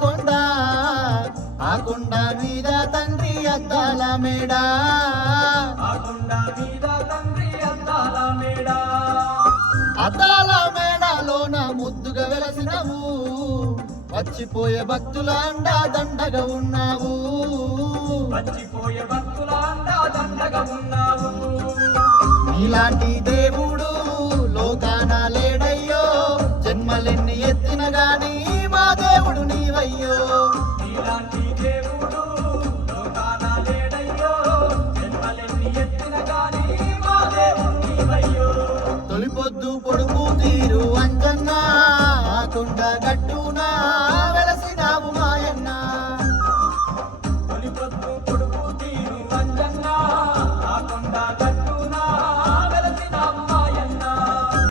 కొండ ఆ కొండ మీద తండ్రి అద్దాల మేడ ఆ కొండ మీద తండ్రి అద్దాల మేడ అద్దాల మేడలోన ముద్దుగా వెలసినవు వచ్చిపోయే భక్తుల అండా దండగా ఉన్నావు వచ్చిపోయే భక్తుల అండా దండగా ఉన్నావు నీలాంటి దేవుడు లోకాన లేడయ్యో జన్మలెన్ని ఎత్తిన గాని మా దేవుడు నీవయ్యో నీలాంటి